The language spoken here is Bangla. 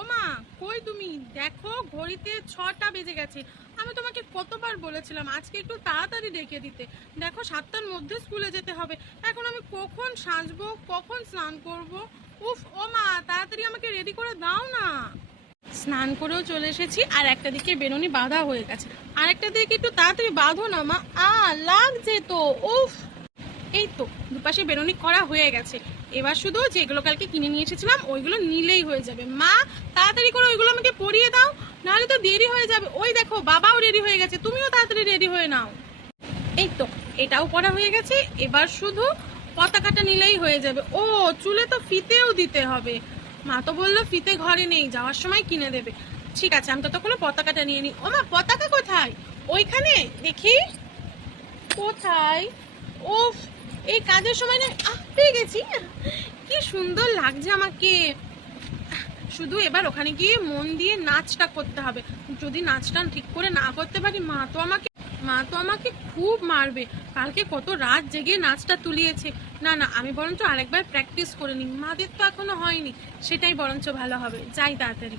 ও মা, কই তুমি? দেখো ঘড়িতে 6টা বেজে গেছে। আমি তোমাকে কতবার বলেছিলাম আজকে একটু তাড়াতাড়ি ডেকে দিতে। দেখো 7টার মধ্যে স্কুলে যেতে হবে। এখন আমি কখন সাজবো, কখন স্নান করব? উফ, ও মা তাড়াতাড়ি আমাকে রেডি করে দাও না। স্নান করেও চলে এসেছি, আর একটা দিকে বেরোনি বাঁধা হয়ে গেছে, আর একটা দিকে একটু তাড়াতাড়ি বাঁধো না মা। লাগছে তো। উফ, এই তো দুপাশে বেরোনি করা হয়ে গেছে। এবার শুধু যেগুলো কালকে কিনে নিয়ে এসেছিলাম ওইগুলো নিলেই হয়ে যাবে। মা তাড়াতাড়ি করে ওইগুলো আমাকে পরিয়ে দাও, নাহলে তো দেরি হয়ে যাবে। ওই দেখো বাবাও রেডি হয়ে গেছে, তুমিও তাড়াতাড়ি রেডি হয়ে নাও। এই তো এটাও পরা হয়ে গেছে, এবার শুধু পতাকাটা নিলেই হয়ে যাবে। ও, চুলে তো ফিতেও দিতে হবে। মা তো বললো ফিতে ঘরে নেই, যাওয়ার সময় কিনে দেবে। ঠিক আছে, আমি ততক্ষণ পতাকাটা নিয়ে নিই। ও মা, পতাকা কোথায়? ওইখানে দেখি। কোথায়? উফ, এই কাজের সময় না পেয়ে গেছি। কি সুন্দর লাগছে আমাকে। শুধু এবার ওখানে গিয়ে মন দিয়ে নাচটা করতে হবে। যদি নাচটা ঠিক করে না করতে পারি মা তো আমাকে খুব মারবে। কালকে কত রাত জেগে নাচটা তুলিয়েছে। না না, আমি বরঞ্চ আরেকবার প্র্যাকটিস করে নিই। মাদের তো এখনো হয়নি, সেটাই বরঞ্চ ভালো হবে। যাই তাড়াতাড়ি।